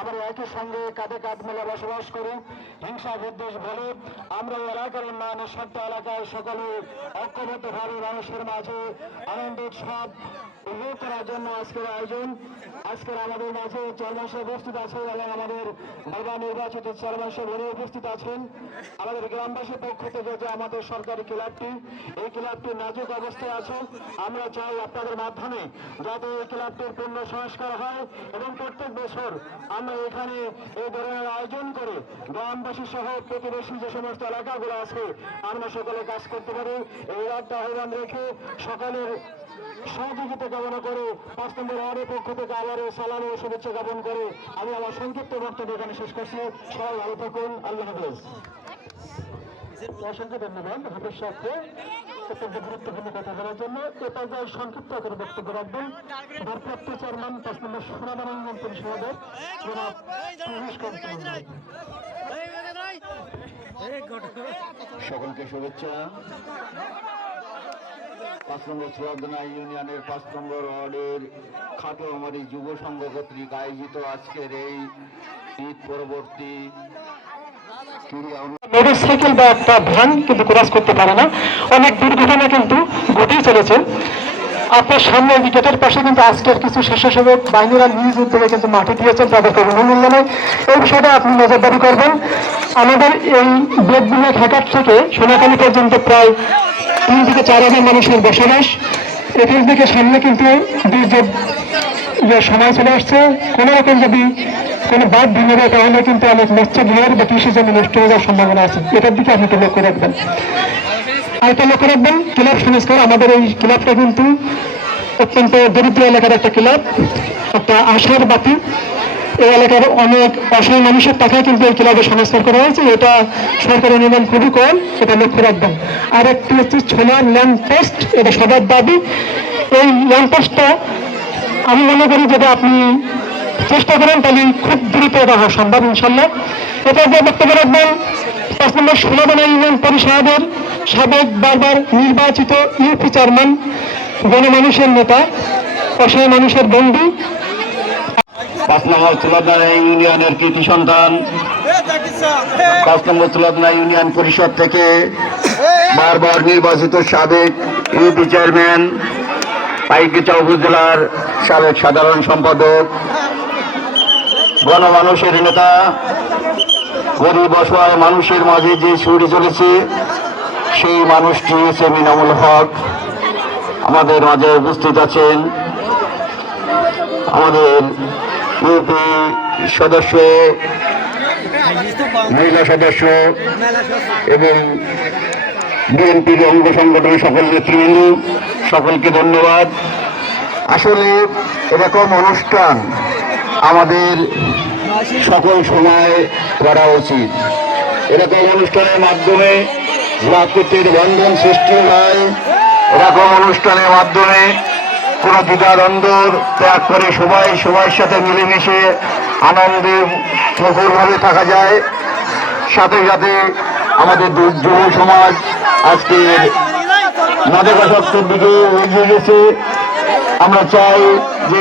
আমরা একই সঙ্গে কাঁধে কাঁধ মেলে বসবাস করি। হিংসা বিদ্বেষ বলে আমরা এলাকার উন্নয়নের স্বার্থে এলাকায় সকলে ঐক্যবদ্ধভাবে মানুষের মাঝে আনন্দ উৎসব উপভোগ করার জন্য আজকের আয়োজন। আজকের আমাদের মাঝে চেয়ারম্যান সাহেব উপস্থিত আছেন এবং আমাদের নবা নির্বাচিত চেয়ারম্যান সাহেব উনি উপস্থিত আছেন। আমাদের গ্রামবাসীর পক্ষ থেকে যে আমাদের সরকারি ক্লাবটি, এই ক্লাবটি নাজুক অবস্থায় আছে। আমরা চাই আপনাদের মাধ্যমে যাতে এই ক্লাবটির পূর্ণ সংস্কার হয় এবং প্রত্যেক বছর আমরা এখানে এই ধরনের আয়োজন করে গ্রামবাসী সহ প্রতিবেশী যে সমস্ত এলাকাগুলো আছে আমরা সকলে কাজ করতে পারি। এই রাতটা আহ্বান রেখে সকলের সহযোগিতা কামনা করে ৫ নম্বর ওয়ার্ডের পক্ষ থেকে আবারও সালাম ও শুভেচ্ছা জ্ঞাপন করে আমি আমার সংক্ষিপ্ত বক্তব্য এখানে শেষ করছি। সবাই ভালো থাকুন। আল্লাহ হাফেজ। অসংখ্য ধন্যবাদ হাফেজ সাহেবকে অত্যন্ত গুরুত্বপূর্ণ কথা বলার জন্য। এ পর্যায়ে সংক্ষিপ্ত করে বক্তব্য রাখবেন ভারপ্রাপ্ত চেয়ারম্যান ৫ নম্বর সোনাদানা ইউনিয়ন পরিষদের জনাব প্রবেশ করতে। সকলকে শুভেচ্ছা। ৫ নম্বর সোনাদানা ইউনিয়নের ৫ নম্বর ওয়ার্ডের খাটোয়ামারি যুব সংঘ কর্তৃক আয়োজিত আজকের এই ঈদ পরবর্তী মোটরসাইকেল বা একটা ভ্যান কিন্তু ক্রস করতে পারে না। অনেক দুর্ঘটনা কিন্তু ঘটেই চলেছে। আপনার সামনে গেটের পাশে কিন্তু আজকের কিছু স্বেচ্ছাসেবক বাহিনীরা নিজ উদ্যোগে কিন্তু মাঠে দিয়েছেন, তাদেরকে অভিনন্দন। এই বিষয়টা আপনি নজরদারি করবেন। আমাদের এই বেদবিনা ঘাটার থেকে সোনাখালী পর্যন্ত প্রায় ৩ থেকে ৪ হাজার মানুষের বসবাস। এটির দিকে সামনে কিন্তু সময় চলে আসছে। কোনো রকম যদি কোনো বাদ ভেঙে দেয় তাহলে কিন্তু অনেক মৎস্য বিহার বা কৃষি জমি নষ্ট হয়ে যাওয়ার সম্ভাবনা আছে। এটার দিকে আপনি একটু লক্ষ্য রাখবেন। আরেকটা লক্ষ্য রাখবেন, ক্লাব সংস্কার। আমাদের এই ক্লাবটা কিন্তু অত্যন্ত দরিদ্র এলাকার একটা ক্লাব, একটা আশার বাতি। এই এলাকার অনেক অসহায় মানুষের টাকায় কিন্তু এই ক্লাবে সংস্কার করা হয়েছে। এটা সরকারি অনুদান খুবই কম, এটা লক্ষ্য রাখবেন। আর একটি হচ্ছে সোনার ল্যাম্প পোস্ট, এটা সবার দাবি। এই ল্যাম্প পোস্টটা আমি মনে করি যদি আপনি চেষ্টা করেন তাহলে খুব দ্রুত এটা হওয়া সম্ভব ইনশাল্লাহ। এটা যে বক্তব্য রাখবেন ৫ নম্বর সোনাদানা ইউনিয়ন পরিষদের সাবেক বারবার নির্বাচিত ইউপি চেয়ারম্যান, গণমানুষের নেতা, অসহায় মানুষের বন্ধু, ৫ নম্বর সোনাদানা ইউনিয়নের কৃতি সন্তান, ৫ নম্বর সোনাদানা ইউনিয়ন পরিষদ থেকে বারবার নির্বাচিত সাবেক ইউপি চেয়ারম্যান, পাইকগাছা উপজেলার সাবেক সাধারণ সম্পাদক, গণমানুষের নেতা, গরিব অসহায় মানুষের মাঝে যে ছড়িয়ে চলেছে সেই মানুষটি হচ্ছে মিনামুল হক। আমাদের মাঝে উপস্থিত আছেন আমাদের ইউপি সদস্য, মহিলা সদস্য এবং বিএনপির অঙ্গ সংগঠনের সকল নেতৃবৃন্দ, সকলকে ধন্যবাদ। আসলে এরকম অনুষ্ঠান আমাদের সকল সময় করা উচিত। এরকম অনুষ্ঠানের মাধ্যমে ভ্রাতৃত্বের বন্ধন সৃষ্টি হয়। এরকম অনুষ্ঠানের মাধ্যমে কোনো দ্বিধাদ্বন্দ্ব ত্যাগ করে সবাই সবার সাথে মিলেমিশে আনন্দে প্রখরভাবে থাকা যায়। সাথে সাথে আমাদের যুব সমাজ আজকে মাদকাসক্তের দিকে এগিয়ে গেছে। আমরা চাই যে